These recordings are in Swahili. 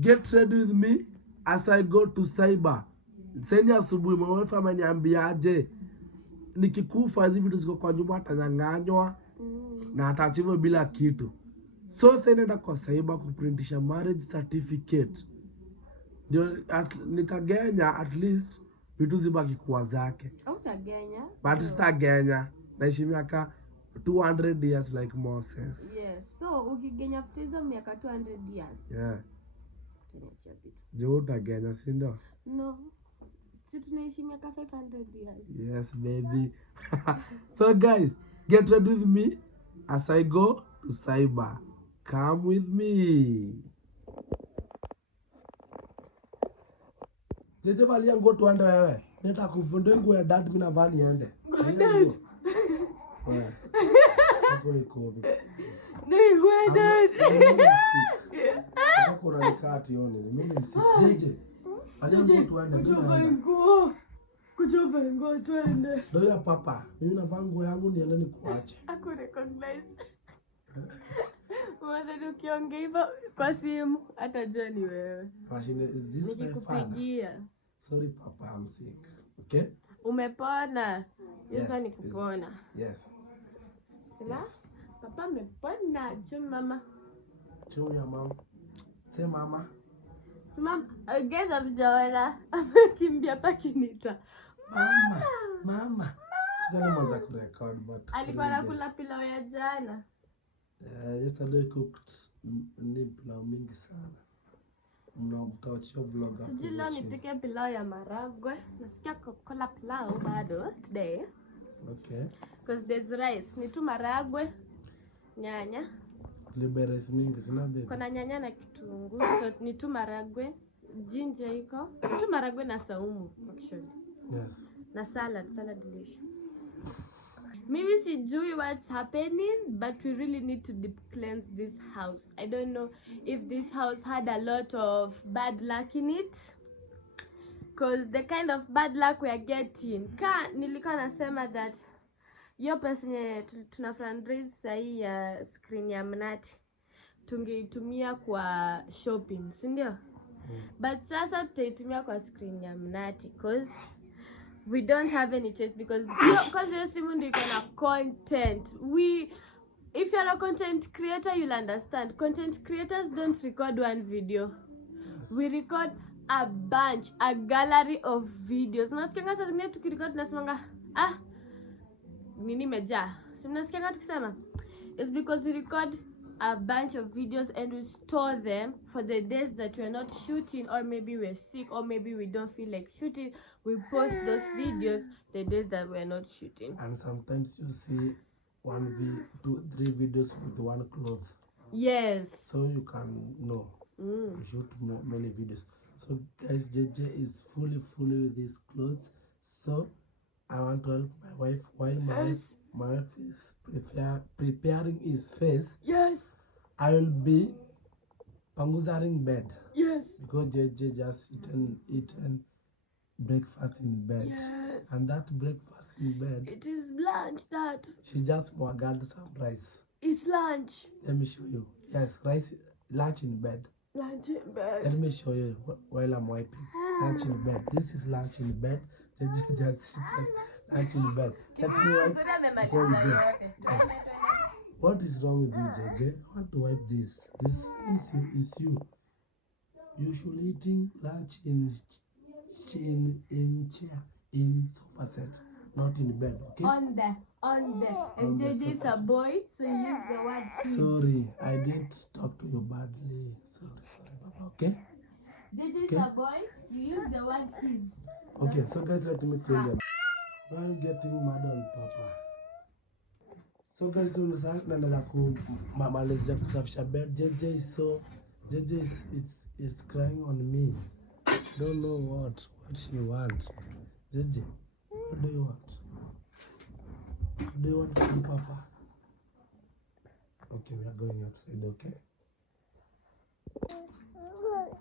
Get ready with me as I go to cyber. Seni asubuhi mwefa ameniambiaje nikikufa hizi vitu ziko kwa nyumba atanyang'anywa na ataachiwa bila kitu. So sasa nenda kwa cyber kuprintisha marriage certificate. Ndio nikagenya at least vitu zibaki kuwa zake. Utagenya? But sitagenya. Naishi miaka 200 years like Moses. Yes. So ukigenya after miaka 200 years. Yeah. Je, utagenya si ndio? No. Si tunaishi miaka 500 years. Yes, baby. So guys, get ready with me as I go to cyber. Come with me. Jeje valia nguo tuende wewe. Nita kuvunde nguo ya dad mimi navaa niende. Dad. Wewe. Chakula iko. Ni nguo dad. Sasa kuna nikati yoni. Mimi msi. Jeje. Valia nguo tuende. Kuchova nguo tuende. Ndio ya papa. Mimi navaa nguo yangu niende nikuache. Aku recognize. Mwana ukiongea hivyo kwa simu atajua ni wewe. Mashine, is this my father? Sorry papa, I'm sick. Okay? Umepona. Yes. Sasa ni kupona. Yes. Sema? Yes. Papa amepona. Chum mama. Chum ya mama. Say mama. Sema, guys amjaona. Amekimbia pakinita. Mama. Sikani mwanza kurecord but alikuwa anakula pilau ya jana. Yesterday cooked ni pilau mingi sana. Mtawachia vlog hapo. Sijui leo nipike pilau ya maragwe. Nasikia kukula pilau bado today. Okay. Because there's rice. Ni tu maragwe, nyanya. Liberes mingi sina baby. Kuna nyanya na kitunguu. So ni tu maragwe, ginger iko. Tu maragwe na saumu actually. Yes. Na salad dish. Maybe sijui what's happening, but we really need to deep cleanse this house. I don't know if this house had a lot of bad luck in it, because the kind of bad luck we are getting. Nilikuwa nasema that yo pesa nye tuna fundraise sahi ya screen ya Mnati tungeitumia kwa shopping, si ndio? But sasa tutaitumia kwa screen ya Mnati because we don't have any choice, because your simu ndio iko na content. If you're a content creator, you'll understand. Content creators don't record one video. Yes. We record a gallery of videos. Mnasikia sasa zingine tukirecord tunasemanga nini meja. So mnasikia tukisema it's because we record a bunch of videos and we store them for the days that we're not shooting, or maybe we're sick, or maybe we don't feel like shooting. We post those videos the days that we're not shooting. And sometimes you see 2, 3 videos with one cloth. Yes. So you can know. You shoot many videos. So guys, JJ is fully with these clothes. So I want to help my wife while my wife is preparing his face. Yes. I will be panguzaring bed. Yes. Because JJ just eaten breakfast in bed. Yes. And that breakfast in bed, it is lunch, Dad. She just forgot some rice. It's lunch. Let me show you. Yes, rice, lunch in bed. Lunch in bed. Let me show you while I'm wiping. Lunch in bed. This is lunch in bed. JJ just eaten lunch in bed. Let me wipe before we go. Yes. What is wrong with you, JJ? I want to wipe this. This is you. You should eating lunch in chair, in sofa set, not in bed, okay? On the. And JJ is a boy, so you use the word please. Sorry, I didn't talk to you badly. Sorry, Papa, okay? JJ is a boy, you use the word please. Okay, so guys, let me clean them. Why are you getting mad on Papa? So guys, tunaendelea kumalizia kusafisha bed. JJ is crying on me. Don't know what she wants. JJ, what do you want? What do you want from Papa? Okay, we are going outside, okay?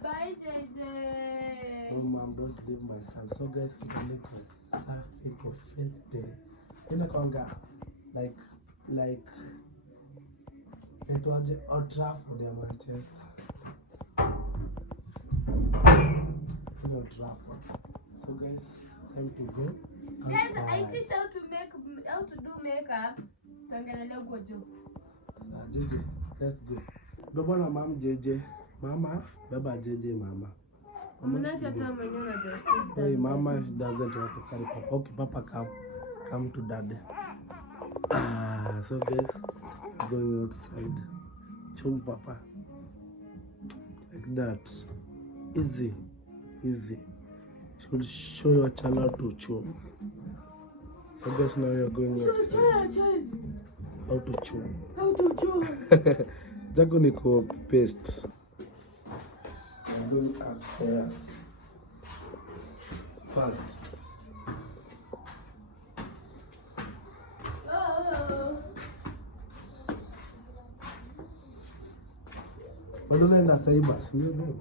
Bye, JJ. No, Mom, don't leave my son. So guys, kitande kusafi kufete. Inakwanga like it was Old Trafford ya Manchester. Memorial Trafford. So guys, it's time to go. Guys, I outside. teach how to do makeup. Tuangalie huko juu. So, JJ, let's go. Baba na mom JJ. Mama, Baba JJ, mama. Hey, mama doesn't want to carry Papa. Okay, Papa, come to daddy. So guys, going outside. Chum Papa. Like that. Easy. Should show your child to chum. So guys, now we are going outside. How to chum. Zako ni copy paste. I'm going upstairs first. Bado naenda cyber, si ndio bado?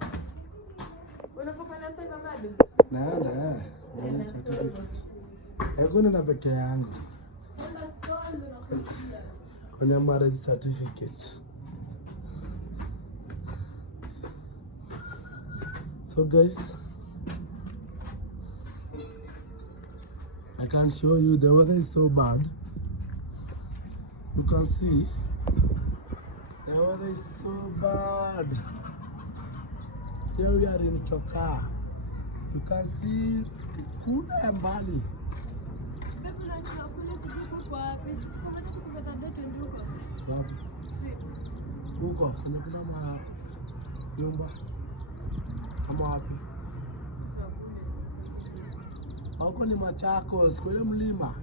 Unapofanya cyber bado? Naenda na certificate. Yako na peke yangu. Kwenye marriage certificate. So guys, I can't show you, the weather is so bad. You can see the weather is so bad. Here we are in Choka. You can see kule mbali. Huko kwenye kuna nyumba ama wapi? Huko ni Machakos, kwenye mlima.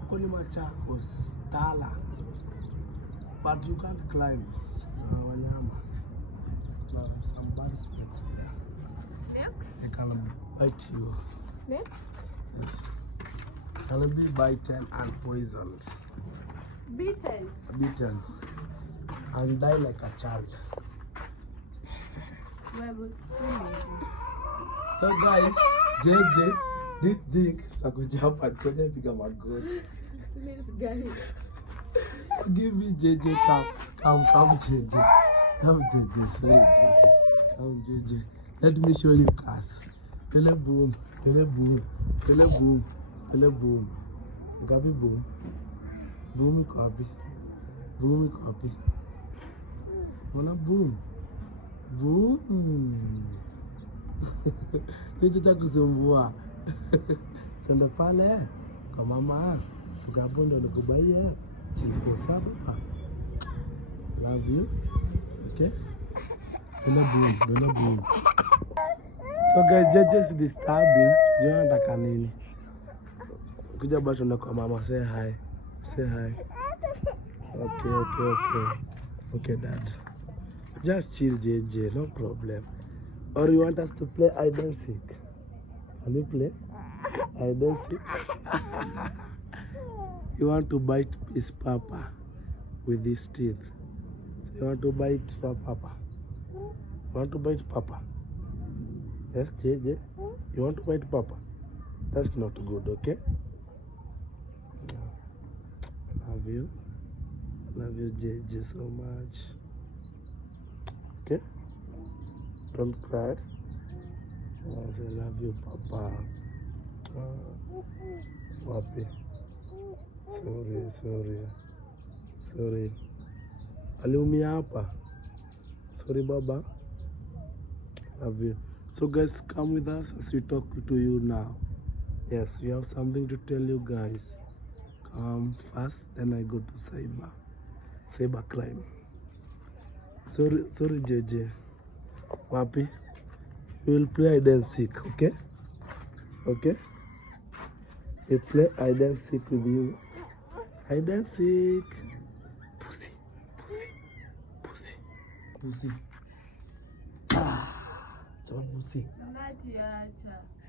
Huko ni Machakos, Tala. But you can't climb. Wanyama. There are some bad snakes there. Snakes? They can bite you. Snakes? Yes. Can be bitten and poisoned. Beaten. And die like a child. So guys, JJ did think takuja hapa chone piga magoti. Give me JJ, come JJ. Come JJ, sorry. Come JJ. Let me show you cars. Pele boom. Gabi boom. Boom copy. Wanna boom. JJ takusumbua. Twende pale kwa mama. Tukabunda nikubaia. Chipo saba. Love you. Okay? Don't boom. So guys, JJ is disturbing. Jona nataka nini? Kuja bado na kwa mama, say hi. Okay, dad. Just chill, JJ, no problem. Or you want us to play hide and seek? Can we play hide and seek? You want to bite his papa with his teeth. You want to bite your papa? You want to bite papa? Yes, JJ? You want to bite papa? That's not good, okay? Love you, JJ, so much. Okay? Don't cry. I say love you, papa. Papi. Sorry. Aliumia hapa. Sorry, baba. Love you. So guys, come with us as we talk to you now. Yes, we have something to tell you guys. Come first, then I go to cyber crime. Sorry, JJ. Papi, we will play hide and seek, okay? Okay? We play hide and seek with you. Hide and seek. Pussy. Chama pussy.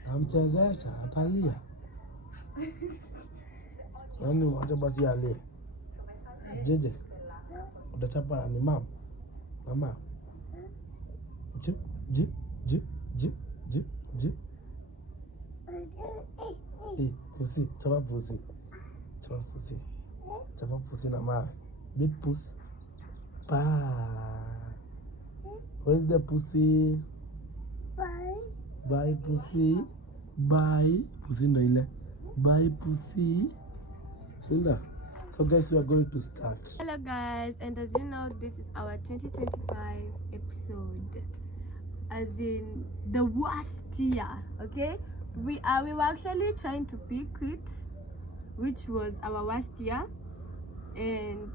Namchezesha, atalia. Nani wacha basi alie. JJ, utachapa ni mama. J. Pussy, chapa pussy na mawe. Big pussy. Where's the pussy? Bye pussy. Bye. Pussy ndo ile. Bye pussy. Sinda. So guys, we are going to start. Hello guys, and as you know, this is our 2025 episode, as in the worst year. Okay, we were actually trying to pick it, which was our worst year, and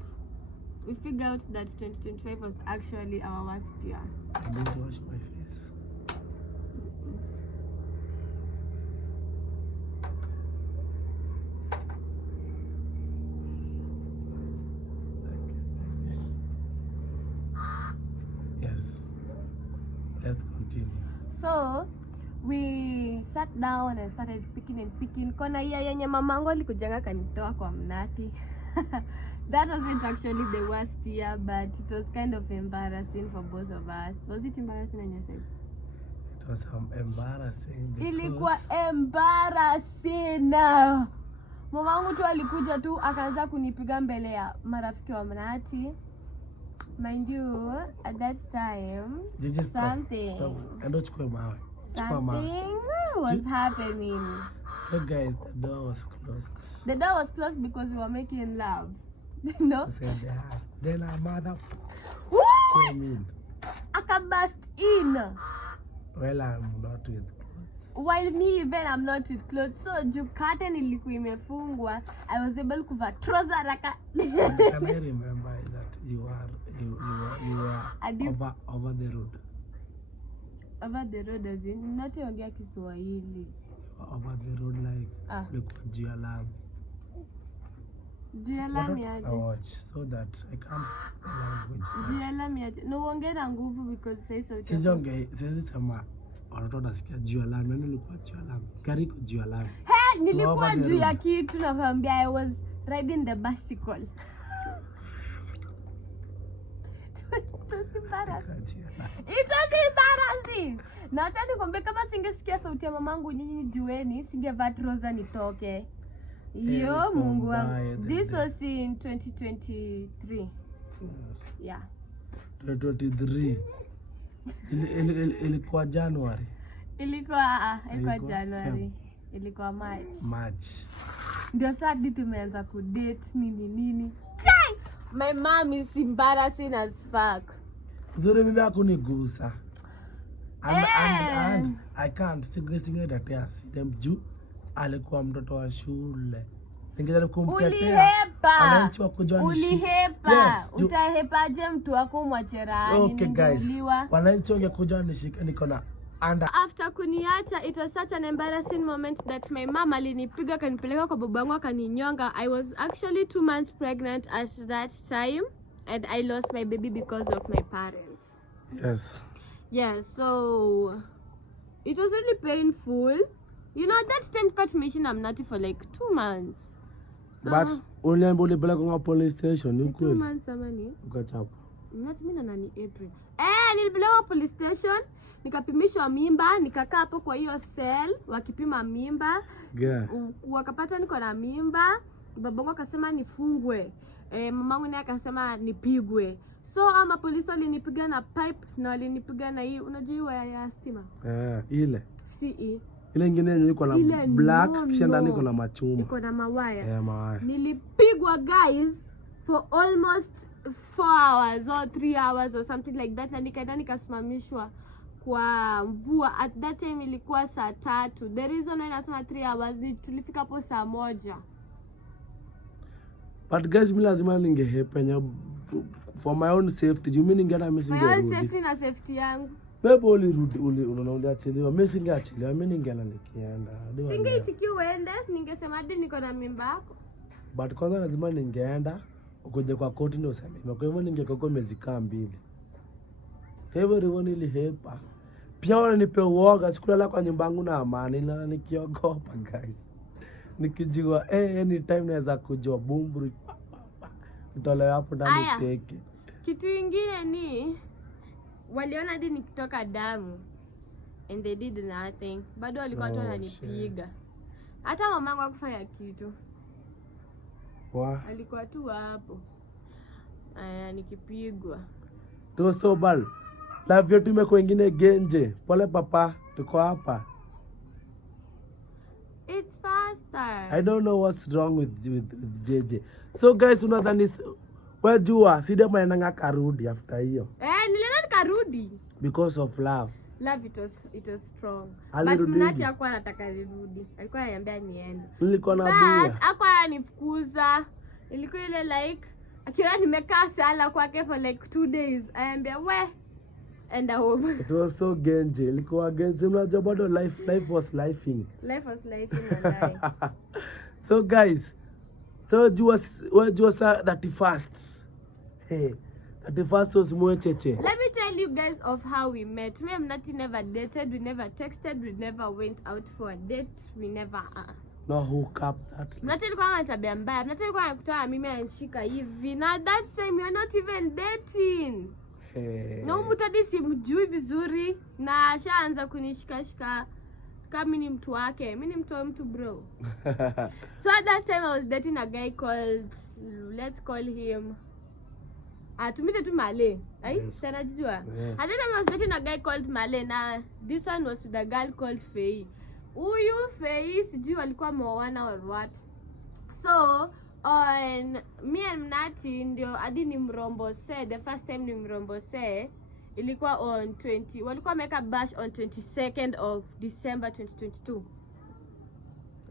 we figured out that 2025 was actually our worst year. I need to wash my face. Yes. Let's continue. So we sat down and started picking. Kona iya yenye mamangu alikujanga kanitoa kwa mnati. That wasn't actually the worst year, but it was kind of embarrassing for both of us. Was it embarrassing on your side? It was embarrassing because... Ilikuwa embarrassing. Mamangu tu alikuja tu akaanza kunipiga mbele ya marafiki wa mnati. Mind you, at that time, something was happening. So guys, the door was closed. The door was closed because we were making love. No? Then our mother came in. Akabust in. Well, I'm not with clothes. While me even I'm not with clothes. So juu curtain ilikuwa imefungwa, I was able kuvaa trouser raka. Can I remember that you were over the road? Over the road as in not ongea Kiswahili. Over the road like juu ya lami. Juu ya lami aje? Watch so that I can't speak the language. Juu ya lami aje? No uongee na nguvu because say so. Sisi sema watoto nasikia juu ya lami. Mimi nilikuwa juu ya lami. Gari iko juu ya lami. Hey, nilikuwa juu ya kitu nakwambia. I was riding the bicycle. It was embarrassing. Na acha nikwambie kama singesikia sauti ya mamangu nyinyi jueni, singevaa trouser nitoke. Yo Mungu wangu. This was in 2023. Yeah. 2023. Ilikuwa January. Ilikuwa January. Ilikuwa March. Ndio sasa tumeanza kudate nini. My mom is embarrassing as fuck. Zuri mimi hakunigusa. And I can't singe datea dem juu alikuwa mtoto wa shule. Ningejaribu kumtetea. Wananchi wa kujua ni ulihepa. Utahepaje mtu wako mwacheraani? Okay guys. Wananchi wangekuja nishike niko na under. After kuniacha, it was such an embarrassing moment that my mom alinipiga kanipeleka kwa babangu akaninyonga. I was actually 2 months pregnant at that time, and I lost my baby because of my parents. Yes. Yeah, so it was really painful. You know, that time cut mission I'm naughty for like 2 months. So, but uliambo ulipeleka kwa police station ni kweli? 2 months amani. Ukachapa. Not mimi na nani April. Nilipeleka police station, nikapimishwa mimba, nikakaa hapo kwa hiyo cell wakipima mimba. Yeah. Wakapata niko na mimba, babangu akasema nifungwe. Mamangu naye akasema nipigwe. So ama polisi walinipiga na pipe na walinipiga na hii unajua ya stima. Ile. Si ile ingine yenye iko na black kisha ndani iko na machuma. Iko na mawaya. Mawaya. Nilipigwa guys for almost 4 hours or 3 hours or something like that, na nikaenda nikasimamishwa kwa mvua. At that time ilikuwa saa 3. The reason why nasema 3 hours ni tulifika hapo saa 1. But guys, mimi lazima ningehepenya for my own safety. You mean ningeenda mimi singerudi. My own safety na safety yangu. Bebo uliachiliwa. Mimi singeachiliwa. Mimi ningeenda nikienda. Singeitikiwa uende, ningesema hadi niko na mimba yako. But kwanza lazima ningeenda ukuje kwa koti ndio useme. Kwa hivyo ningekoko miezi 2. Hivyo ndivyo nilihepa. Pia wananipe uoga sikulala kwa nyumba yangu na amani na nikiogopa guys. Nikijua anytime naweza kujua bumburi. Nitolewe hapo ndani teke. Kitu kingine ni waliona hadi nikitoka damu and they did nothing. Bado walikuwa tu wananipiga. Hata mamangu hakufanya kitu. Alikuwa tu hapo. Nikipigwa. To so bal. Love yetu imekuwa ingine genje. Pole papa. Tuko hapa. It's faster. I don't know what's wrong with JJ. So guys, unadhani wajua Sida mananga karudi after hiyo. Nilienda nikarudi. Because of love. Love it was strong. Alirudi. But Mnati hakuwa anataka nirudi. Alikuwa ananiambia niende. Nilikuwa na But bia. hakuwa ananifukuza. Ilikuwa ile like akiona nimekaa sala kwake for like 2 days. Ananiambia we enda home. It was so genje. Ilikuwa genje. Unajua bado life was lifing. Life was life in my life. So guys, so wajua sa 31st. Hey, 31st was mwecheche. Let me tell you guys of how we met. Me and Mnati never dated, we never texted, we never went out for a date, we never No hook up that. Mnati alikuwa na tabia mbaya. Mnati alikuwa anakutana mimi anashika hivi. Na that time you're not even dating. Hey. Na umutadi simjui vizuri na ashaanza kunishika kama mimi ni mtu wake. Mimi ni mtu wa mtu bro. So at that time I was dating a guy called, let's call him tumite tu Male. Sana jua. Yes. At that time I was dating a guy called Male na this one was with a girl called Fei. Huyu Fei sijui walikuwa mwawana or what. So on me and Mnati ndio hadi ni mrombose, the first time ni mrombose ilikuwa on 20, walikuwa wameka bash on 22nd of December 2022.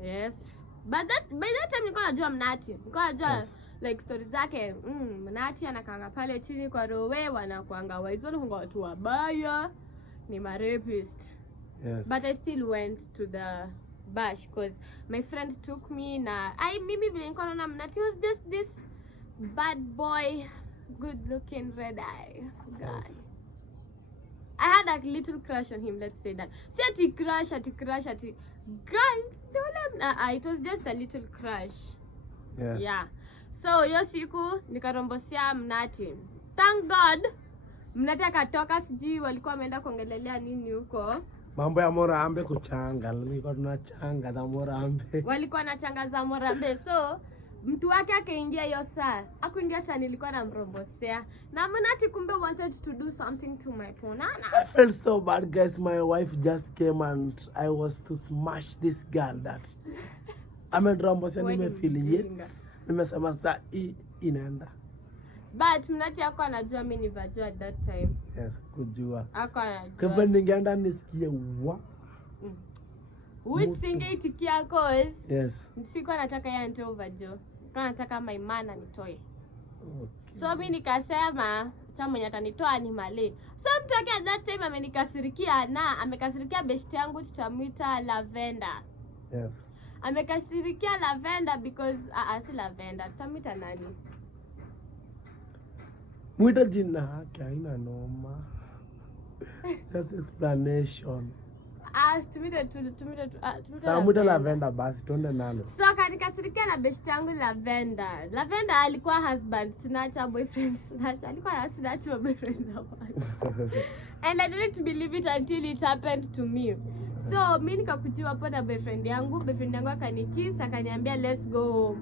Yes. But by that time nilikuwa najua Mnati. Nilikuwa najua yes. Like stories zake. Mnati anakanga pale chini kwa rowe wanakuanga waizo hunga watu wabaya ni marapist. Yes. But I still went to the bash because my friend took me na mimi vile nilikuwa naona Mnati was just this bad boy, good looking red eye guy. Yes. I had a little crush on him, let's say that. See crush girl. It was just a little crush. Yeah. Yeah. So hiyo siku nikarombosia Mnati. Thank God Mnati akatoka, sijui walikuwa wameenda kuongelelea nini huko. Mambo ya Morambe kuchanga. Nilikuwa tunachanga za Morambe. Walikuwa na changa za Morambe. So mtu wake akaingia hiyo saa. Akuingia saa nilikuwa na mrombosea. Na Mnati kumbe wanted to do something to my punana. I felt so bad guys. My wife just came and I was to smash this girl that amedrombosea nimefiliate. Nimesema saa inaenda. But Mnati hakuwa anajua mimi ni vajua at that time. Yes, kujua. Hakuwa anajua. Kama ningeenda nisikie wa. Which singeitikia cause yes. Sikuwa nataka yeye anitoe vajo. Nilikuwa nataka my man anitoe. Okay. So mimi nikasema cha mwenye atanitoa ni Male. So mtu wake at that time amenikasirikia na amekasirikia best yangu tutamuita Lavender. Yes. Amekasirikia Lavender because si Lavender, tutamuita nani? Muita jina yake haina noma. Just explanation. Tumita Muita Lavender basi tuende nalo. So kanikasirikia na best yangu Lavender. Lavender alikuwa husband, snatcher, boyfriend, snatcher. Alikuwa snatcher boyfriend hapa. And I didn't believe it until it happened to me. So mimi nikakujua hapo na boyfriend yangu akanikiss akaniambia let's go home.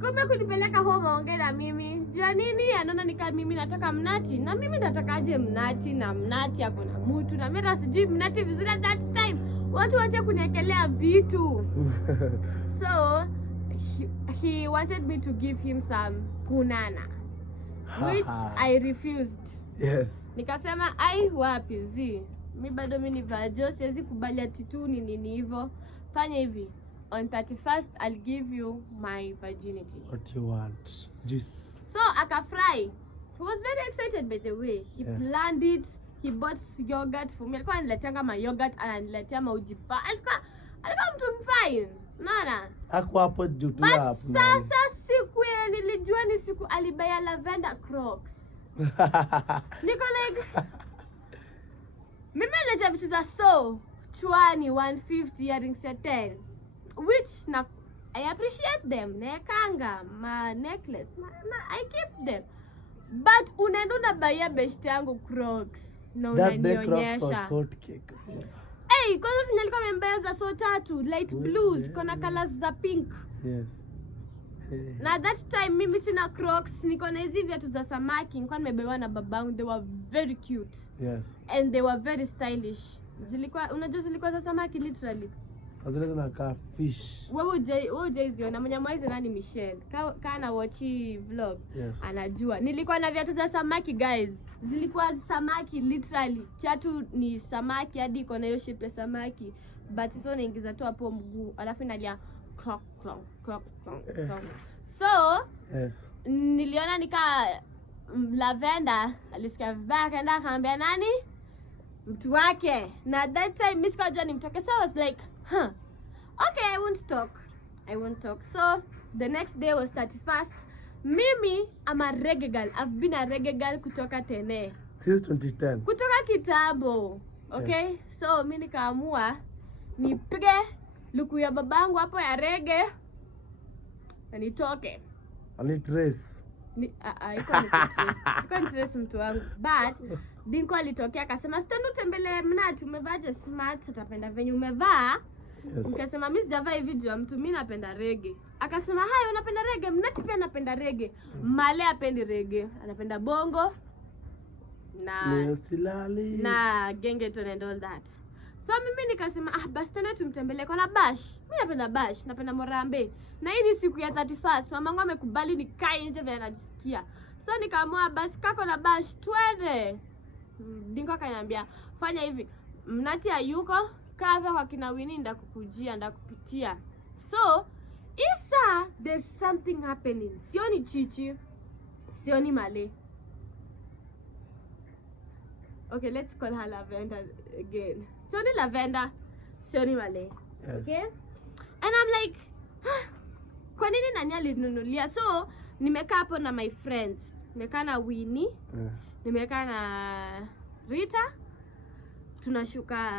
Kumbe kunipeleka home aongee na mimi. Jua nini? Anaona nika mimi nataka Mnati. Na mimi natakaje Mnati na Mnati yako na mtu. Na mimi hata sijui Mnati vizuri at that time. Watu wacha kuniekelea vitu. So he wanted me to give him some punana. Which I refused. Yes. Nikasema wapi zi. Mimi bado mimi ni vajo, siwezi kubali ati nini hivyo. Fanya hivi. On 31st I'll give you my virginity. What you want? Juice. So akafry. He was very excited by the way. He planned it. He bought yogurt for me. Alikuwa ananiletea kama yogurt, ananiletea maujipa. Alikuwa mtu fine. Nana. Hakuwa hapo juu tu hapo. Sasa siku nilijua ni siku alibaya Lavender Crocs. Niko like mimi nileta vitu za chwani 150 earrings ya 10. Which na I appreciate them. Nekanga, ma necklace, I keep them. But unaenda unabaya best yangu Crocs na unanionyesha. That Crocs was hot cake. Kwanza zinalikuwa membea za 3 light blues, kuna colors za pink. Yes. Na that time mimi sina Crocs, niko na hizi viatu za samaki, nilikuwa nimebewa na babangu. They were very cute. Yes. And they were very stylish. Unajua zilikuwa za samaki literally. Zile zinakaa fish. Wewe hujaiziona. Mwenye mwaizi nani Michelle? Kana watch vlog. Yes. Anajua. Nilikuwa na viatu za samaki guys. Zilikuwa samaki literally. Kiatu ni samaki hadi iko na hiyo shape ya samaki. But sio naingiza tu hapo mguu. Alafu inalia clock clock clock clock. So, yes. Niliona Lavender alisikia vibaya akaenda akaambia nani? Mtu wake. Na that time mimi sikajua ni mtoke. So I was like, okay, I won't talk. So the next day was 31st. Mimi I'm a reggae girl. I've been a reggae girl kutoka Tene. Since 2010. Kutoka kitambo. Okay? Yes. So mimi nikaamua nipige luku ya babangu hapo ya reggae na nitoke. Alitrace. Iko ni trace mtu wangu. But Dinko alitokea akasema sitani utembelee Mnati, umevaaje smart, utapenda venye umevaa. Yes. Nikasema mimi sijavaa hivi juu mtu, mimi napenda reggae. Akasema haya unapenda reggae, Mnati pia anapenda reggae. Male apendi reggae, anapenda bongo na gengeton and all that. So mimi nikasema basi twende tumtembelee kwa na bash. Mimi napenda bash, napenda Morambe. Na hii ni siku ya 31st. Mamangu amekubali nikae nje vile anajisikia. So nikaamua basi kako na bash twende. Dinko akaniambia fanya hivi. Mnati hayuko, kaa kwa kina Winnie ndakupitia. So, Isa there's something happening. Sioni Chichi. Sioni Male. Okay, let's call her Lavender again. Sioni Lavender, sioni Male. Yes. Okay? And I'm like, kwa nini nani alinunulia? So, nimekaa hapo na my friends. Nimekaa na Winnie. Nimekaa na Rita. Tunashuka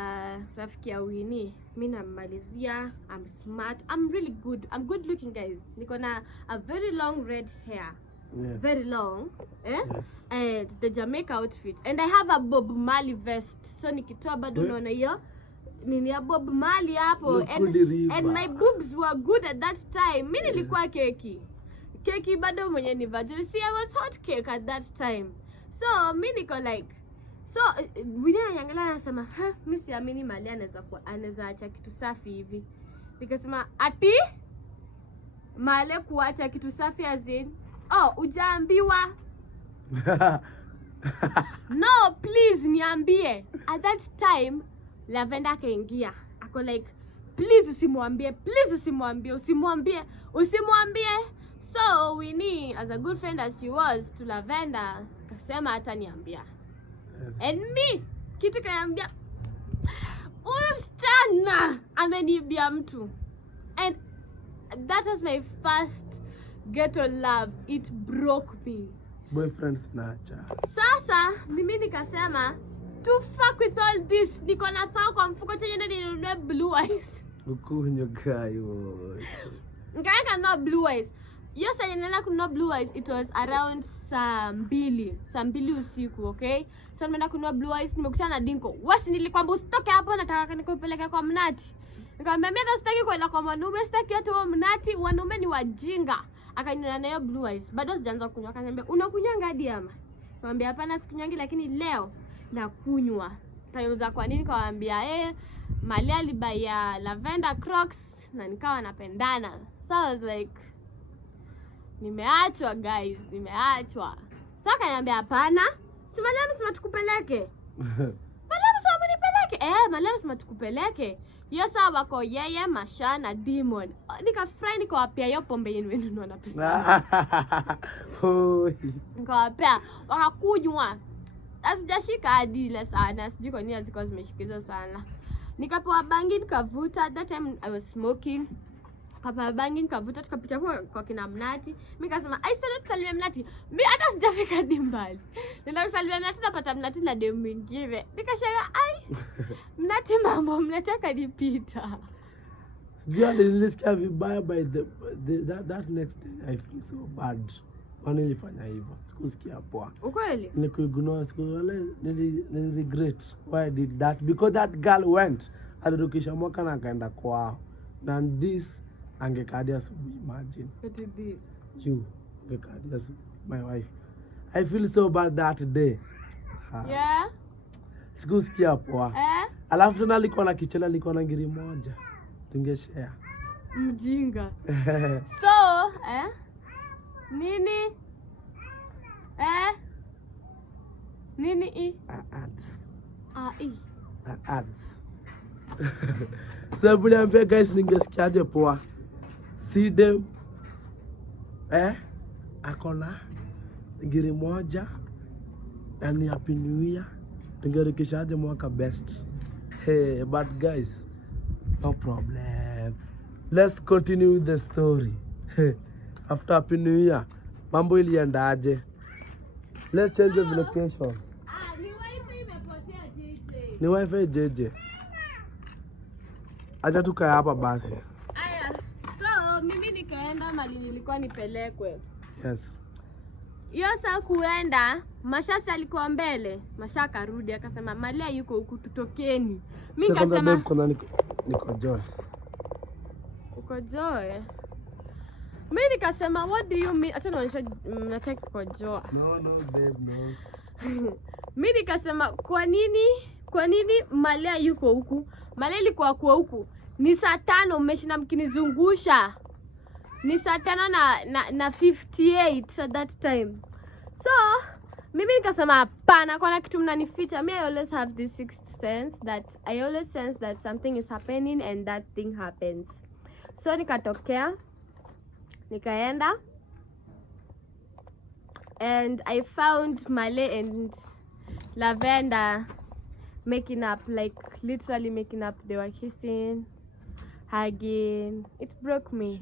rafiki ya Winnie. Mimi namalizia. I'm smart. I'm really good. I'm good looking guys. Niko na a very long red hair. Yes. Very long. Yes. And the Jamaica outfit. And I have a Bob Marley vest. So nikitoa bado unaona hiyo nini ya Bob Marley hapo. And my boobs were good at that time. Mimi nilikuwa keki bado mwenye ni virgin. See, I was hot cake at that time. So mimi niko like, so Winnie anaangalia anasema mimi siamini Mali anaweza acha kitu safi hivi. Nikasema ati Mali kuacha kitu safi azin. Ujaambiwa. No, please niambie. At that time Lavender kaingia. Ako like, please usimwambie. So Winnie, as a good friend as she was to Lavender, kasema hata niambia. Yes. And me, kitu kaniambia, huyu msichana amenibia mtu. And that was my first ghetto love. It broke me. Boyfriend snatcher. Sasa, mimi nikasema, to fuck with all this, niko na thao kwa mfuko chenye ninunue Blue Eyes. Ukunyo gayo. Nikaeka no Blue Eyes. Yo sa nilala kununua Blue Eyes, it was around saa mbili usiku, okay? So nimeenda kununua Blue Eyes, nimekutana na Dinko. Wasi nilikwambia usitoke hapo, nataka nikupeleke kwa Mnati. Nikamwambia mimi hata sitaki kwenda kwa wanaume, sitaki hata wao Mnati, wanaume ni wajinga. Akaniona nayo Blue Eyes. Bado sijaanza kunywa. Akaniambia unakunywa hadi ama? Nikamwambia hapana sikunywangi lakini leo nakunywa. Tayuza kwa nini? Nikamwambia Mali alibaya Lavender Crocs na nikawa napendana. So I was like, nimeachwa guys, nimeachwa. So akaniambia hapana, si Mali msema tukupeleke. Mali msema nipeleke. Mali msema tukupeleke. Yo saa wako yeye, Masha na Demon. Nikafurahi nikawapea hiyo pombe yenu nimenunua na pesa. Nikawapea wakakunywa. Asijashika hadi ile sana, sijui kwa nini ziko zimeshikiza sana. Nikapewa bangi nikavuta. That time I was smoking. Kapewa bangi nikavuta, tukapita kwa kina Mnati. Mimi nikasema I still not salimia Mnati. Mimi hata sijafika dimbali. Nenda kusalimia Mnati napata Mnati na demu mwingine. Nikashanga Mnati mambo mnataka nipita. Sijui nilisikia vibaya by that next day. I feel so bad. Kwani nilifanya hivyo? Sikusikia poa. Ukweli? Nilikuignore, nili regret why I did that because that girl went. Alirukisha mwaka na akaenda kwao. And this angekadia asubuhi, imagine. What is this? You angekadia my wife. I feel so bad that day. Yeah. Sikusikia poa. Alafu tena alikuwa na kichela, alikuwa na ngiri moja. Tungeshare. Mjinga. So, nini? Nini i? Ads. Ads. Sababu niambia guys, ningesikiaje poa. Sidem. Akona ngiri moja. And happy new year. Tungerikishaje mwaka best. Hey, but guys, no problem. Let's continue with the story. After happy new year, mambo iliendaje? Let's change the location. Ni wifi imepotea JJ. Ni wifi JJ. Acha tukae hapa basi. Aya, so mimi nikaenda mali nilikuwa nipelekwe. Yes. Hiyo saa kuenda, Mashasi alikuwa mbele. Masha akarudi akasema Malia yuko huku, tutokeni. Mimi nikasema niko Joy. Uko Joy? Mimi nikasema what do you mean? Acha nionyeshe nataka kwa Joy. No babe, no. Mimi nikasema kwa nini Malia yuko huku? Malia ilikuwa kwa huku. Ni saa 5 mmeshinda mkinizungusha. Ni saa 5 na 58 at that time. So, mimi nikasema hapana, kuna kitu mnanificha. Me I always have this sixth sense that I always sense that something is happening and that thing happens. So nikatokea, nikaenda, and I found Male and Lavender making up, like literally making up. They were kissing, hugging. It broke me.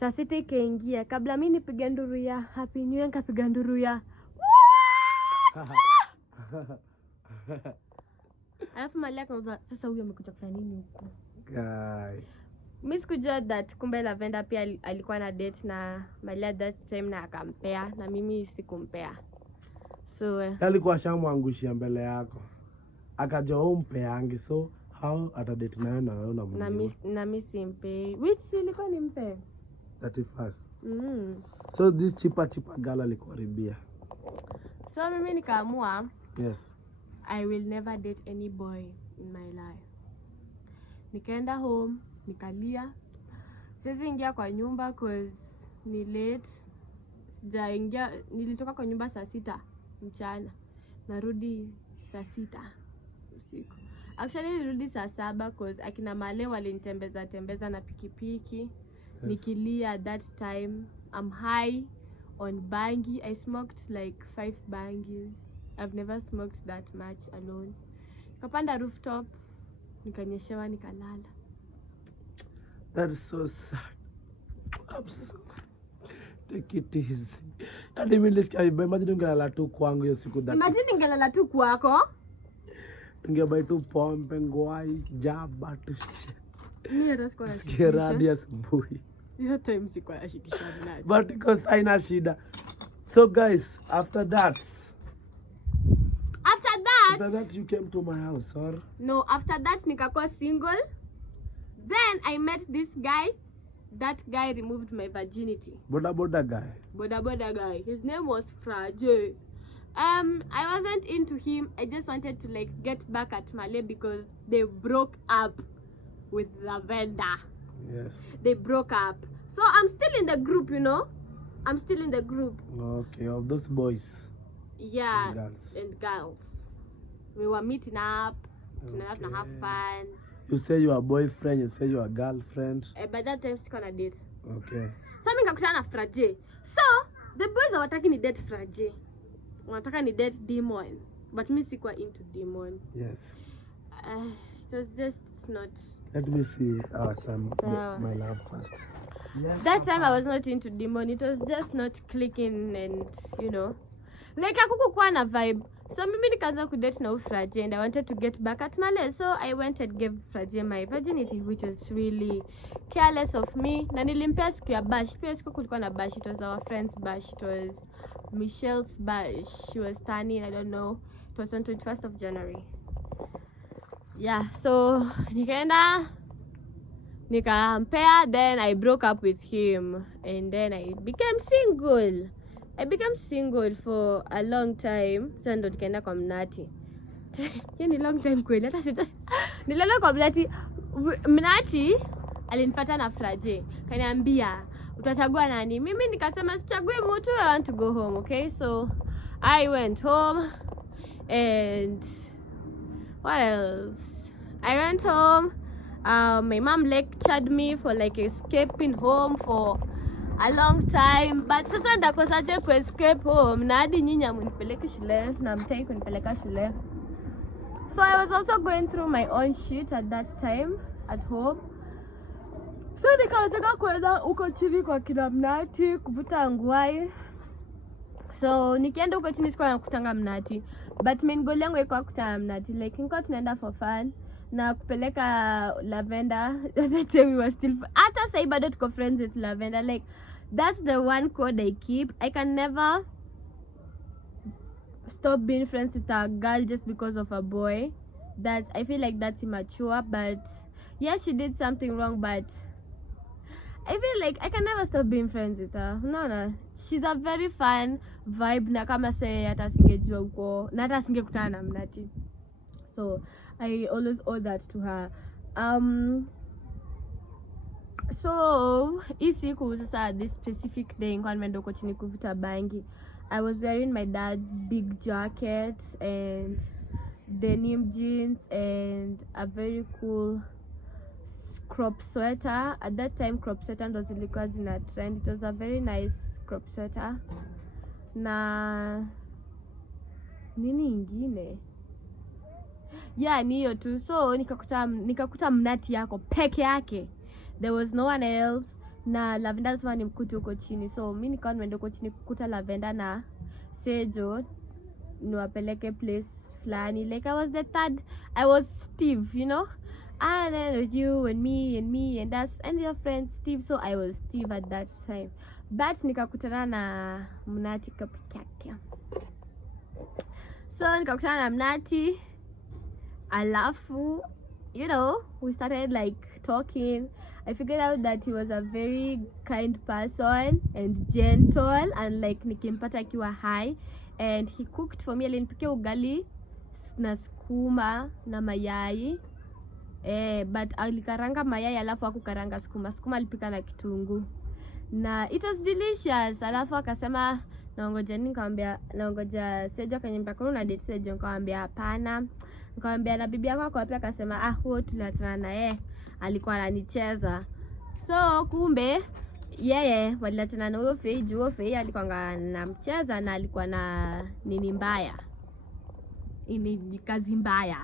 Saa 6 ikaingia, kabla mimi nipige nduru ya happy new year, nikapiga nduru ya alafu Malia akaanza, sasa huyu amekuja kufanya nini huko? Guy. Mimi sikujua that kumbe Lavender pia alikuwa na date na Malia that time na akampea, na mimi sikumpea. So alikuwa shamwangushia mbele yako. Akajua umpeange, so how atadate nayo na wewe unamjua. Na mimi simpe. Which ilikuwa nimpe? 31st. So this chipa girl alikuharibia. So mimi nikaamua, yes, I will never date any boy in my life. Nikaenda home, nikalia. Siwezi ingia kwa nyumba cause ni late. Sijaingia, nilitoka kwa nyumba saa 6 mchana. Narudi saa 6 usiku. Actually nilirudi saa 7 cause akina Male walinitembeza na pikipiki. Yes. Nikilia at that time. I'm high on bangi. I smoked like 5 bangies. I've never smoked that much alone. Kapanda rooftop, nikanyeshewa, nikalala. That is so sad. I'm sorry. Take it easy. And imagine ungelala tu kwangu hiyo siku that. Imagine ungelala tu kwako. Ungebai tu pombe, ngwai, jaba tu. Mimi hata sikuwa nasikia radi asubuhi. Hiyo time sikuwa nashikishana naye. But because haina shida. So guys, after that you came to my house, or? No, after that nikakuwa single. Then I met this guy. That guy removed my virginity. Boda guy. Boda guy. His name was Fraje. I wasn't into him. I just wanted to like get back at Male because they broke up with Lavender. Yes. They broke up. So I'm still in the group, you know. I'm still in the group. Okay, of those boys. Yeah, and girls. We were meeting up, okay, to have fun. You say you are boyfriend, you say you are girlfriend. By that time, she's gonna date. Okay. So mimi nikakutana na Fraje. So the boys hawataki ni date Fraje. Wanataka ni date Demon. But me sikuwa into Demon. Yes. It was just not. Let me see our son, my love first. Yes, that time I was not into Demon. It was just not clicking, and you know, like hakukuwa na vibe. So mimi nikaanza kudate na Fraje, and I wanted to get back at Male. So I went and gave Fraje my virginity, which was really careless of me. Na nilimpea siku ya bash. Pia siku kulikuwa na bash. It was our friend's bash. It was Michelle's bash. She was turning, I don't know. It was on 21st of January. Yeah, so nikaenda nikampea, then I broke up with him, and then I became single. I became single for a long time. Sasa ndo nikaenda kwa Mnati. Hiyo ni long time kweli. Hata sita. Nilala kwa Mnati. Mnati alinipata na Fraje. Kaniambia, "Utachagua nani?" Mimi nikasema sichagui mtu, I want to go home, okay? So I went home and what else? I went home. My mom lectured me for like escaping home for a long time, but sasa ndakosaje ku escape home na hadi nyinyi amunipeleke shule na mtaki kunipeleka shule. So I was also going through my own shit at that time at home. So nikataka kwenda huko chini kwa kina Mnati kuvuta ngwai. So nikienda huko chini sikuwa nakutanga Mnati, but main goal yangu ilikuwa kukutana Mnati. Like nilikuwa tunaenda for fun na kupeleka Lavender. At that time we were still hata sai bado tuko friends with Lavender. Like that's the one code I keep. I can never stop being friends with a girl just because of a boy. That I feel like that's immature, but yes, she did something wrong, but I feel like I can never stop being friends with her. No. She's a very fun vibe na kama say hata singejua huko na hata singekutana na Mnati. So I always owe that to her. So hii siku sasa this specific day nilikuwa nimeenda huko chini kuvuta bangi. I was wearing my dad's big jacket and denim jeans and a very cool crop sweater. At that time crop sweater ndo zilikuwa zina trend. It was a very nice crop sweater. Na nini ingine? Yeah, ni hiyo tu. So nikakuta Mnati yako peke yake. There was no one else. Na Lavender alisema nimkute huko chini. So mimi nikawa nimeenda huko chini kukuta Lavender na Sejo niwapeleke place flani. Like I was the third. I was Steve, you know? And then you and me and us and your friend Steve. So I was Steve at that time. But nikakutana na Mnati peke yake. So nikakutana na Mnati. Alafu, you know, we started like talking. I figured out that he was a very kind person and gentle, and like nikimpata akiwa high, and he cooked for me. Alinipikia ugali na sukuma na mayai. But alikaranga mayai alafu hakukaranga sukuma. Sukuma alipika na kitunguu. Na it was delicious. Alafu akasema naongoja nini, nikamwambia naongoja Sejo. Akaniambia kuna una date Sejo? Nikamwambia hapana. Nikamwambia na bibi yako kwa pia? Akasema huo tuliachana na yeye, alikuwa ananicheza. So kumbe yeye waliachana na huyo Fei juu Fei alikuwa anamcheza na alikuwa na nini mbaya. Ni kazi mbaya.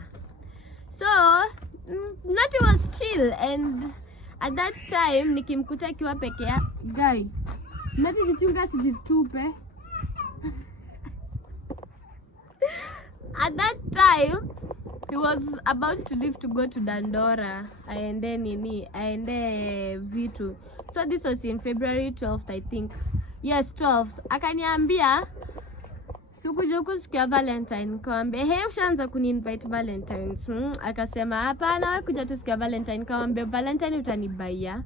So Mnati was chill, and at that time nikimkuta akiwa peke yake guy. Mnati jichunga sijitupe. At that time he was about to leave to go to Dandora aende vitu. So this was in February 12th, I think. Yes, 12th. Akaniambia sikuja huku siku ya Valentine. Nikamwambia hey, ushaanza kuni-invite Valentines? Akasema hapana, kuja tu siku ya Valentine. Nikamwambia Valentine utanibaia?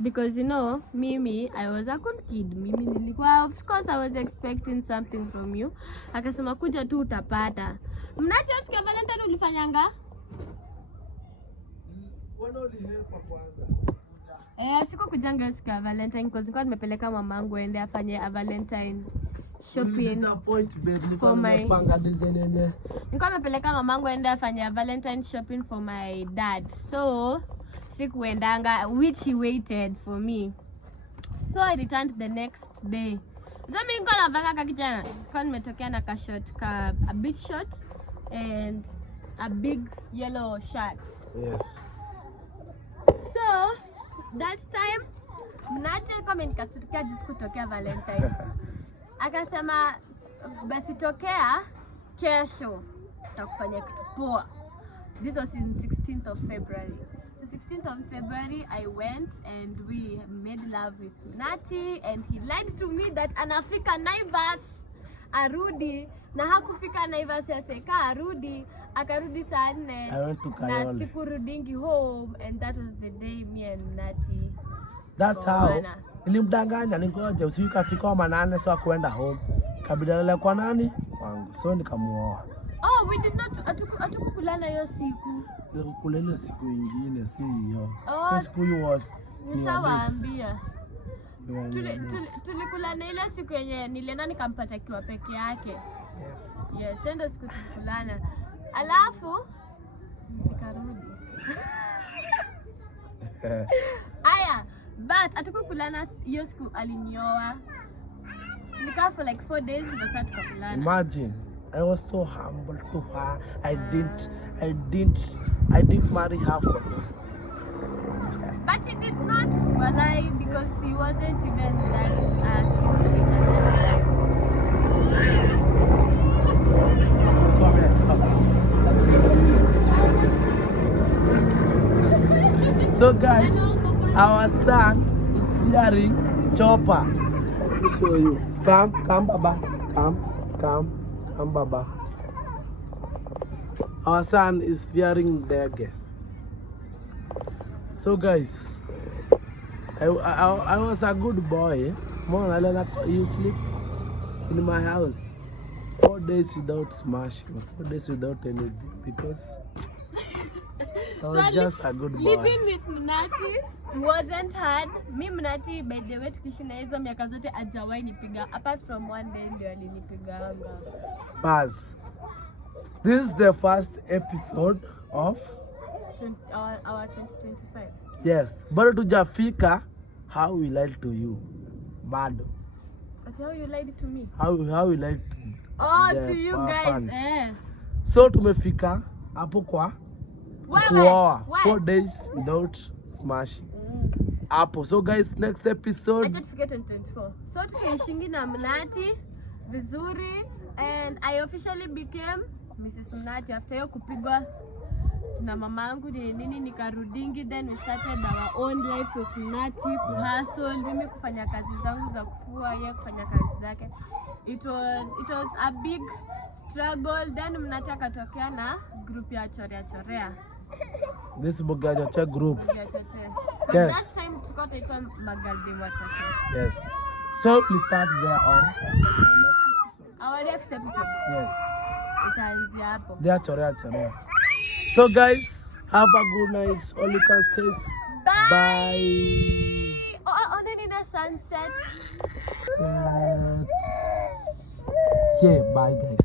Because you know, mimi I was a cool kid. Mimi nilikuwa, of course I was expecting something from you. Akasema kuja tu utapata. Mnati siku ya Valentine ulifanyanga? Wana ulihepa kwanza. Siku kujanga siku ya Valentine because nilikuwa nimepeleka mamangu aende afanye a Valentine shopping. For my panga design yenye. Nilikuwa nimepeleka mamangu aende afanye a Valentine shopping for my dad. So sikuendanga, which he waited for me. So I returned the next day. So mimi nilikuwa navanga kakijana. Nilikuwa nimetokea na a big short and a big yellow shirt. Yes. So that time Mnati alikuwa amenikasirikia jinsi kutokea Valentine. Akasema basi tokea kesho tutakufanya kitu poa. This was in 16th of February. So 16th of February I went and we made love with Mnati, and he lied to me that anafika Naivas arudi, na hakufika Naivas yaseka arudi, akarudi saa 4 na sikurudingi home, and that was the day me and Mnati. That's how nilimdanganya ningoje usiku afika 8 so kwenda home. Kabidalala kwa nani? Wangu. So nikamuoa. Oh, we did not atukukulana hiyo siku. Kulele siku ingine si hiyo. Oh, Kwa siku hiyo was. Nishawaambia. Tulikulana ile siku yenye nilienda nikampata kiwa peke yake. Yes. Yes, ndio siku tulikulana. Alafu nikarudi. Aya, but atukukulana hiyo siku alinioa. Tulikaa for like 4 days ndio tukakulana. Imagine, I was so humble to her. I didn't marry her for those things. But he did not lie because he wasn't even that So guys, our son is wearing chopper. Let me show you. Come, Baba. Come, Baba. Our son is wearing dagger. So guys, I was a good boy. You sleep in my house 4 days without smashing, 4 days without anything because I was just a good boy. Living with Mnati wasn't hard. Me Mnati, by the way, tukiishi na hizo miaka zote hajawahi nipiga apart from one day ndio alinipiganga. Bas. This is the first episode of our 2025. Yes, bado tujafika how we lied to you. Bado. But how you lied to me? How we lied to you guys. Fans. So tumefika hapo kwa kuoa 4 days without smashing. Hapo. So guys, next episode. Acha tufike 2024. So tukaishingi na Mnati vizuri and I officially became Mrs. Mnati after hiyo kupigwa na mamangu nini nikarudingi, then we started our own life with Mnati, kuhustle, mimi kufanya kazi zangu za kufua, yeye kufanya kazi zake. It was a big struggle, then Mnati akatokea na group ya chorea. This Bogajacha group. But Yes. that time tuko taitwa Magaldi wa chorea. Yes. So please start there on Our next episode. Yes. Itaanzia hapo. They are chorea. So guys, have a good night. All you can say is bye. Oh, then in a sunset. Yeah, bye guys.